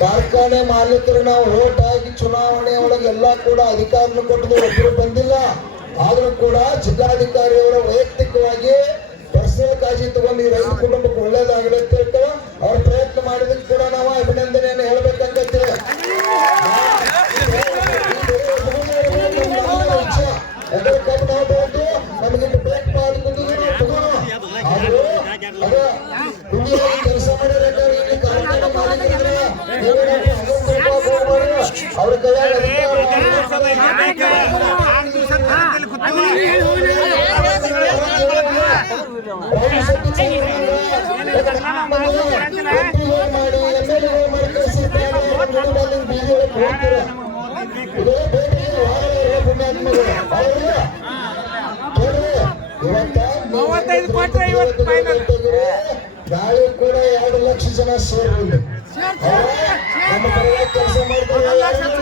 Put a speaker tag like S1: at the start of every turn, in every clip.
S1: ಕಾರ್ಖಾನೆ ಮಾಲೀಕರು ನಾವು ಓಟ್ ಹಾಕಿ ಚುನಾವಣೆ ಒಳಗೆ ಎಲ್ಲಾ ಕೂಡ ಅಧಿಕಾರನ ಕೊಟ್ಟದ್ದು ಒಬ್ಬರು ಬಂದಿಲ್ಲ. ಆದ್ರೂ ಕೂಡ ಜಿಲ್ಲಾಧಿಕಾರಿಯವರ ವೈಯಕ್ತಿಕವಾಗಿ ಪರ್ಸನಲ್ ಕಾಳಜಿ ತಗೊಂಡು ಈ ರೈತ ಕುಟುಂಬಕ್ಕೆ ಒಳ್ಳೇದಾಗಲಿ ಅಂತ ಹೇಳ್ತೇವೆ. ಅವ್ರ ಪ್ರಯತ್ನ ಮಾಡಿದಕ್ಕೆ ಕೂಡ ನಾವು ಅಭಿನಂದನೆಯನ್ನು ಹೇಳ್ಬೇಕಂತೇವೆ ಕಬ್ಬು ನಮಗೆ ಬ್ರೇಕ್ ಮಾಡಿ ಕುಂತಿದ್ರು ತಗೋಣ ಆದ್ರೂ ಅದ ಇವತ್ತ
S2: ಮೂವತ್ತೈದು ಕೊಟ್ರೆ ಇವತ್ತು final.
S1: ನಾಳೆ ಕೂಡ ಎರಡು ಲಕ್ಷ ಜನ ಸೇರಿಲ್ಲ ನಮ್ಮ ಪರವಾಗಿ ಕೆಲಸ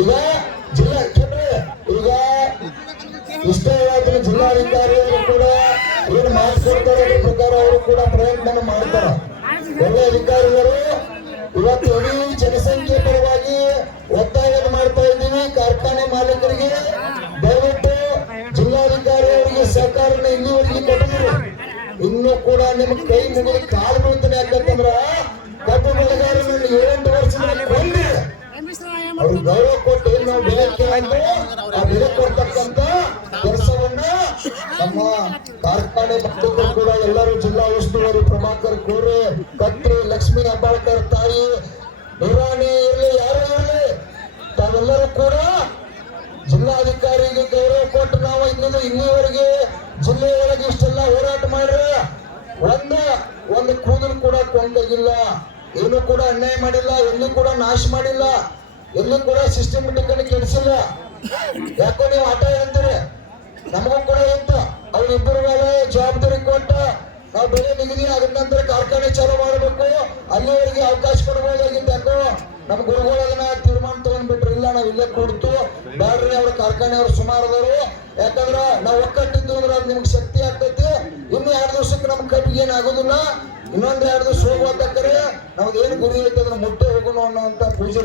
S1: ಈಗ ಜಿಲ್ಲಾ ಈಗ ಇಷ್ಟೇ ಜಿಲ್ಲಾಧಿಕಾರಿಗಳು ಕೂಡ ಏನು ಮಾತು ಕೊಡ್ತಾರೆ ಅದ್ರ ಪ್ರಕಾರ ಅವರು ಕೂಡ ಪ್ರಯತ್ನ ಮಾಡ್ತಾರೆ. ಎಲ್ಲ ಅಧಿಕಾರಿಗಳು ಇವತ್ತು ಇಡೀ ಜನಸಂಖ್ಯೆ ಪರವಾಗಿ ಒತ್ತಾಯ ಮಾಡ್ತಾ ಇದ್ದೀವಿ ಕಾರ್ಖಾನೆ ಮಾಲೀಕರಿಗೆ. ದಯವಿಟ್ಟು ಜಿಲ್ಲಾಧಿಕಾರಿ ಅವರಿಗೆ ಸರ್ಕಾರ ಇಲ್ಲಿವರೆಗೆ ಕೊಟ್ಟಿದ್ರು ಇನ್ನು ಕೂಡ ನಿಮ್ಗೆ ಕೈ ಮುಗಿದು ಕಾಲು ಬೀಳ್ತಾನೆ ಯಾಕಂತಂದ್ರ ಕಬ್ಬು ಬೆಳೆಗಾರರನ್ನು ಏಳೆಂಟು ವರ್ಷದಲ್ಲಿ ಕೊಂದು ಅವ್ರು ಗೌರವ ಕೊಟ್ಟು ನಾವು ಬೆಲೆ ಕೇಳಿದ್ರು, ಆ ಬೆಲೆ ಕೊಡ್ತಕ್ಕಂತ ಕೆಲಸವನ್ನ ನಮ್ಮ ಕಾರ್ಖಾನೆ ಮಕ್ಕಳು ಕೂಡ ಎಲ್ಲರೂ ಜಿಲ್ಲಾ ಉಸ್ತುವಾರಿ ಪ್ರಭಾಕರ್ ಕೋರೆ, ಕತ್ರಿ, ಲಕ್ಷ್ಮೀ ಹೆಬ್ಬಾಳ್ಕರ್ ಕೊಂಡೋಗಿಲ್ಲ ಏನು ಕೂಡ ಅನ್ಯಾಯ ಮಾಡಿಲ್ಲ ಎಲ್ಲೂ ಕೂಡ ನಾಶ ಮಾಡಿಲ್ಲ ಎಲ್ಲೂ ಕೂಡ ಸಿಸ್ಟಮೆಟಿಕ್ ಆಗಿ ಕೆಡಿಸಿಲ್ಲ. ಯಾಕೋ ನೀವು ಆಟ ಹೇಳ್ತೀರಿ ನಮಗೂ ಕೂಡ ಇತ್ತು ಅವ್ರಿಬ್ಬರು ಮೇಲೆ ಜವಾಬ್ದಾರಿ ಕೊಟ್ಟ ನಾವು ಬೆಲೆ ನಿಗದಿ ಆದ ನಂತರ ಕಾರ್ಖಾನೆ ಚಾಲೂ ಮಾಡಬೇಕು. ಅಲ್ಲಿವರೆಗೆ ಅವಕಾಶ ಕೊಡಬಹುದಾಗಿತ್ತು ಯಾಕೋ? ನಮ್ಮ ಗುರುಗಳು ಅದನ್ನ ತೀರ್ಮಾನ ತಗೊಂಡ್ಬಿಟ್ರು. ಇಲ್ಲ, ನಾವು ಇಲ್ಲೇ ಕೊಡ್ತು. ಬ್ಯಾಡ್ರಿ ಅವ್ರ ಕಾರ್ಖಾನೆ ಅವ್ರು ಸುಮಾರು ಅದಾರು ಯಾಕಂದ್ರ ನಾವು ಒಕ್ಕಟ್ಟಿದ್ದು ಅಂದ್ರೆ ಅದು ನಿಮ್ಗೆ ಶಕ್ತಿ ಆಗ್ತೈತಿ. ಇನ್ನು ಎರಡು ದಿವಸಕ್ಕೆ ನಮ್ಮ ಕಬ್ಬಿಗೆ ಏನ್ ಆಗೋದಿಲ್ಲ ಇನ್ನೊಂದ್ ಎರಡು ಅಂತ ಹೋಗುವಂತಕ್ಕರೆ ನಮ್ದು ಏನು ಗುರಿ ಐತೆ ಅಂದ್ರೆ ಮುಟ್ಟೆ ಹೋಗೋಣ ಅನ್ನೋಂತ ಪೂಜೆ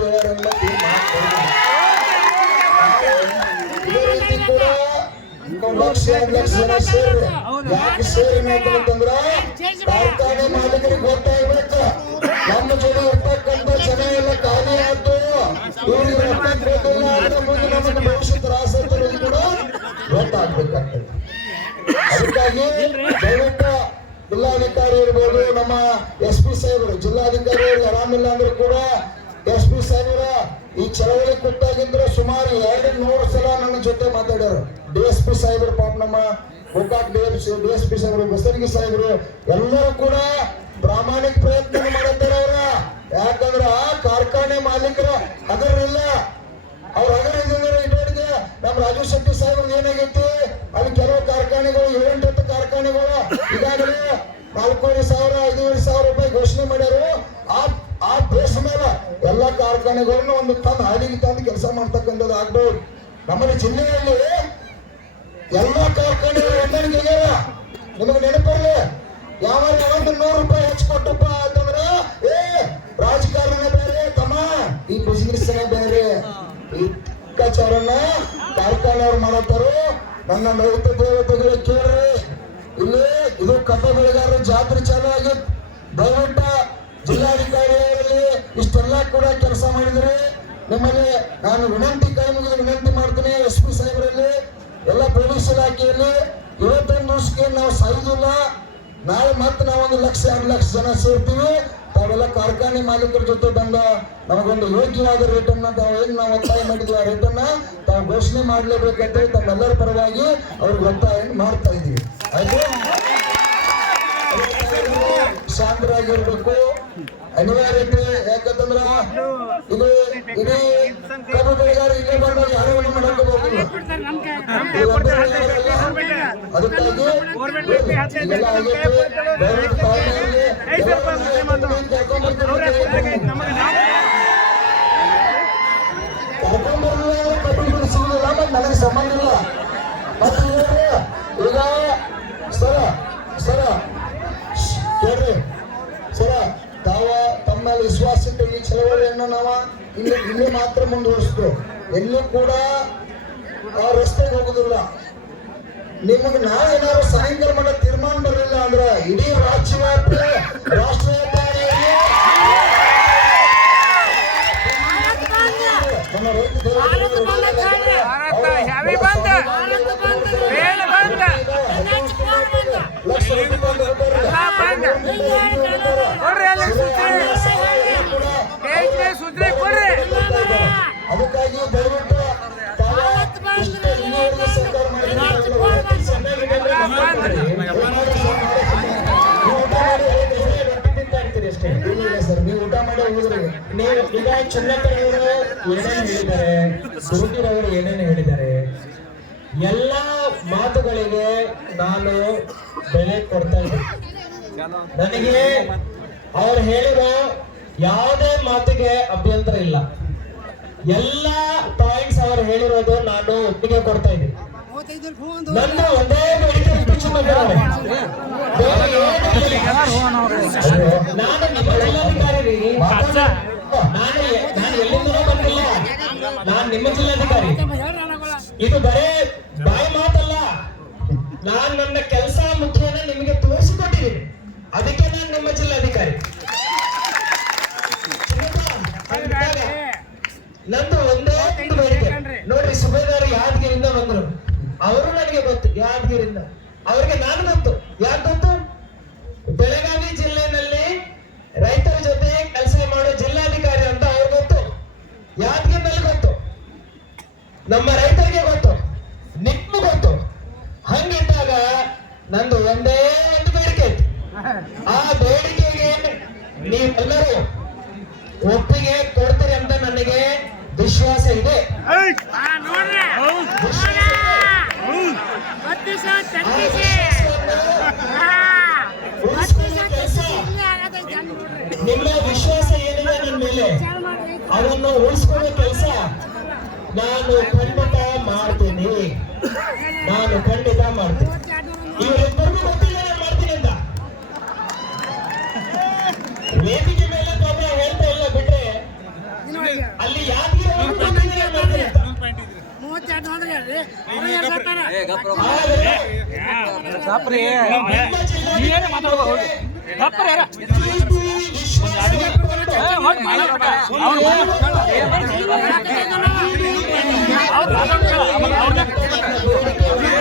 S1: ಸೇರಿ ಸೇರಿ ಮಾಲೀಕರಿಗೆ ಖಾಲಿ ಆಯ್ತು ಅಂದ್ರೆ ಮುಂದೆ ನಮಗೆ ಕೂಡ ಗೊತ್ತಾಗ್ಬೇಕಾಗ್ತದೆ ಅದಕ್ಕಾಗಿ ದಯವಿಟ್ಟು ಜಿಲ್ಲಾಧಿಕಾರಿ ಇರ್ಬೋದು ನಮ್ಮ ಎಸ್ ಪಿ ಸಾಹೇಬರು ಜಿಲ್ಲಾಧಿಕಾರಿ ಆರಾಮಿಲ್ಲ ಅಂದ್ರೂ ಕೂಡ ಎಸ್ ಪಿ ಸಾಹೇಬರ ಈ ಚಳವಳಿ ಕುಟ್ಟಾಗಿದ್ರೆ ಸುಮಾರು ಎರಡು ನೂರು ಸಲ ನನ್ನ ಜೊತೆ ಮಾತಾಡ್ಯಾರ. ಡಿ ಎಸ್ ಪಿ ಸಾಹೇಬರು ಪಾಪ ನಮ್ಮ Gokak D S D S P ಸಾಹೇಬರು ಸಾಹೇಬರು, ಎಲ್ಲರೂ ಕೂಡ ಪ್ರಾಮಾಣಿಕ ಪ್ರಯತ್ನ ಮಾಡುತ್ತಾರೆ ಅವ್ರ. ಯಾಕಂದ್ರ ಆ ಕಾರ್ಖಾನೆ ಮಾಲೀಕರ ಹಗರಿಲ್ಲ. ಅವ್ರ ಹಗರ ಇದ್ರೆ ನಮ್ಮ ರಾಜು ಶೆಟ್ಟಿ ಸಾಹೇಬ್ ಏನಾಗೈತಿ? ಅಲ್ಲಿ ಕೆಲವು ಕಾರ್ಖಾನೆಗಳು ಏಳೆಂಟು ಕಾರ್ಖಾನೆಗಳು ಈಗಾಗಲೇ ನಾಲ್ಕೂವರೆ ಸಾವಿರ, ಐದೂವರೆ ಸಾವಿರ ರೂಪಾಯಿ ಘೋಷಣೆ ಮಾಡ್ಯಾರು. ಆ ಆ ದೇಶ ಮೇಲೆ ಎಲ್ಲಾ ಕಾರ್ಖಾನೆಗಳನ್ನ ಒಂದು ತಂದು ಹಾಡಿಗೆ ತಂದು ಕೆಲಸ ಮಾಡ್ತಕ್ಕಂಥದ್ದು ಆಗ್ಬೋದು. ನಮ್ಮಲ್ಲಿ ಜಿಲ್ಲೆಯಲ್ಲಿ ಎಲ್ಲಾ ಕಾರ್ಖಾನೆಗಳು ಹೊಂದಾಣಿಕೆ ನಿಮಗೆ ನೆನಪಿರಲಿ ಯಾವ ಒಂದು ನೂರು ರೂಪಾಯಿ ಹೆಚ್ಚು ಕೊಟ್ಟಪ್ಪ ಅಂತಂದ್ರ, ಏ, ರಾಜಕಾರಣ ಬೇರೆ, ತಮ್ಮ, ಈ ಬಿಸಿನೆಸ್ ಬೇರೆ. ಈ ಕಾರ್ಖಾನೆ ಅವ್ರು ಮಾಡತ್ತಾರು? ನನ್ನ ರೈತ ದೇವತೆಗಳು ಕೇಳ್ರಿ. ಇದು ಕಬ್ಬ ಬೆಳೆಗಾರರು ಜಾತ್ರೆ ಚಾಲು ಆಗಿತ್ತು ದಯವಿಟ್ಟು ಜಿಲ್ಲಾಧಿಕಾರಿಗಳಲ್ಲಿ ಇಷ್ಟೆಲ್ಲ ಕೂಡ ಕೆಲಸ ಮಾಡಿದರೆ ನಿಮ್ಮಲ್ಲಿ ನಾನು ವಿನಂತಿ ಕೈ ಮುಗಿದು ವಿನಂತಿ ಮಾಡ್ತೀನಿ ಎಸ್ ಪಿ ಸಾಹೇಬರಲ್ಲಿ, ಎಲ್ಲ ಪೊಲೀಸ್ ಇಲಾಖೆಯಲ್ಲಿ. ಇವತ್ತೊಂದು ದಿವಸಕ್ಕೆ ನಾವು ಸಾಯುದಿಲ್ಲ ನಾಳೆ ಮತ್ತೆ ನಾವೊಂದು ಲಕ್ಷ, ಎರಡು ಲಕ್ಷ ಜನ ಸೇರ್ತೀವಿ. ತಾವೆಲ್ಲ ಕಾರ್ಖಾನೆ ಮಾಲೀಕರ ಜೊತೆ ಬಂದ ನಮಗೊಂದು ಯೋಗ್ಯವಾದ ರೇಟನ್ನ ತಾವು ಏನು ನಾವು ಒತ್ತಾಯ ಮಾಡಿದ್ವಿ ಆ ರೇಟನ್ನ ತಾವು ಘೋಷಣೆ ಮಾಡಲೇಬೇಕಂತ ತಮ್ಮೆಲ್ಲರ ಪರವಾಗಿ ಅವ್ರಿಗೆ ಒತ್ತಾಯ ಮಾಡ್ತಾ ಇದೀವಿ ಆಯ್ತು? ಶಾಂತರಾಗಿರ್ಬೇಕು ಅನಿವಾರ್ಯತೆ ಯಾಕಂತಂದ್ರ ಇದು ಇಡೀ ಕಬ್ಬು ಬೆಳೆಗಾರ ಇಲ್ಲೇ ಬಂದಾಗ ಹಣವನ್ನು
S2: ಮಾಡಕೋಬಹುದು
S1: ನನಗೆ ಸಂಬಂಧ ಇಲ್ಲ ಈಗ ಸರ ಸರ ಮೇಲೆ ವಿಶ್ವಾಸ ಇಟ್ಟು ಈ ಚಳವಳಿಯನ್ನು ನಾವು ಇಲ್ಲಿ ಇಲ್ಲಿ ಮಾತ್ರ ಮುಂದುವರಿಸ್ತು ಎಲ್ಲೂ ಕೂಡ ಆ ರಸ್ತೆಗೆ ಹೋಗುದಿಲ್ಲ. ನಿಮಗೆ ನಾವೇನಾದ್ರು ಏನಾದ್ರು ಸಾಯಂಕಾಲ ಮಟ್ಟ ತೀರ್ಮಾನ ಬರಲಿಲ್ಲ ಅಂದ್ರೆ ಇಡೀ ರಾಜ್ಯವ್ಯಾಪಿ
S2: ರಾಷ್ಟ್ರ
S1: ಲಕ್ಷ ನೀವು
S3: ಈಗ ಏನೇನು ಹೇಳಿದ್ದಾರೆ? ಗುರುಗಿರ್ ಅವರು ಏನೇನು ಹೇಳಿದ್ದಾರೆ? ಎಲ್ಲ ಮಾತುಗಳಿಗೆ ನಾನು ಬೆಲೆ ಕೊಡ್ತಾ ಇದ್ದೀನಿ. ನನಗೆ ಅವ್ರು ಹೇಳಿರೋ ಯಾವುದೇ ಮಾತಿಗೆ ಅಭ್ಯಂತರ ಇಲ್ಲ. ಎಲ್ಲ ಪಾಯಿಂಟ್ಸ್ ಅವರು ಹೇಳಿರೋದು ನಾನು ಒಪ್ಪಿಗೆ ಕೊಡ್ತಾ ಇದ್ದೀನಿ. ನನ್ನ ಒಂದೇ. ನಾನು ನಿಮ್ಮ ಜಿಲ್ಲಾಧಿಕಾರಿ ನಾನು ನಾನು ಎಲ್ಲಿಂದಲೂ ಬಂದಿಲ್ಲ. ನಾನು ನಿಮ್ಮ ಜಿಲ್ಲಾಧಿಕಾರಿ. ಇದು ಬರೇ ಬಾಯಿ ಮಾತಲ್ಲ. ನಾನು ನನ್ನ ಕೆಲಸ ಮುಖ್ಯನ ನಿಮಗೆ ತೋರಿಸಿಕೊಟ್ಟಿದ್ದೀನಿ. ಅದಕ್ಕೆ ನಾನು ನಿಮ್ಮ ಜಿಲ್ಲಾಧಿಕಾರಿ. ನಂದು ಒಂದೇ ಬೇಡಿಕೆ. ನೋಡ್ರಿ ಸುಬೇದಾರ್ ಯಾದಗಿರಿಂದ ಬಂದ್ರು. ಅವರು ನನಗೆ ಗೊತ್ತು ಯಾದಗಿರಿಂದ ಅವ್ರಿಗೆ ನಾನು ಗೊತ್ತು. ಯಾಕೆ ಗೊತ್ತು? ಬೆಳಗಾವಿ ಜಿಲ್ಲೆನಲ್ಲಿ ರೈತರ ಜೊತೆ ಕೆಲಸ ಮಾಡೋ ಜಿಲ್ಲಾಧಿಕಾರಿ ಅಂತ ಅವ್ರಿಗೆ ಗೊತ್ತು. ಯಾದಗಿರಿನಲ್ಲಿ ಗೊತ್ತು. ನಮ್ಮ ರೈತರಿಗೆ ಗೊತ್ತು. ನಿಮ್ಗೂ ಗೊತ್ತು. ಹಂಗಿದ್ದಾಗ ನಂದು ಒಂದೇ ಒಂದು ಬೇಡಿಕೆ ಇತ್ತು. ಆ ಬೇಡಿಕೆಗೆ ನೀವೆಲ್ಲರೂ ಒಪ್ಪಿಗೆ ಅದನ್ನು ಉಳಿಸ್ಕೊಳ್ಳೋ ಕೆಲಸ ನಾನು ಖಂಡಿತ ಮಾಡ್ತೀನಿ. ನಾನು ಖಂಡಿತ ಮಾಡ್ತೀನಿ. ಇವರಿಬ್ಬರಿಗೂ ಗೊತ್ತಿಲ್ಲ ನಾನು ಮಾಡ್ತೀನಿ ಅಂತ. ವೇದಿಕೆ ಮೇಲೆ ಪಾಪ ಹೇಳ್ತಾ ಇಲ್ಲ ಬಿಟ್ರೆ ಅಲ್ಲಿ ಯಾಕೆ ಮಾಡ್ತೀನಿ ಅಂತ
S2: ಅವ್ರ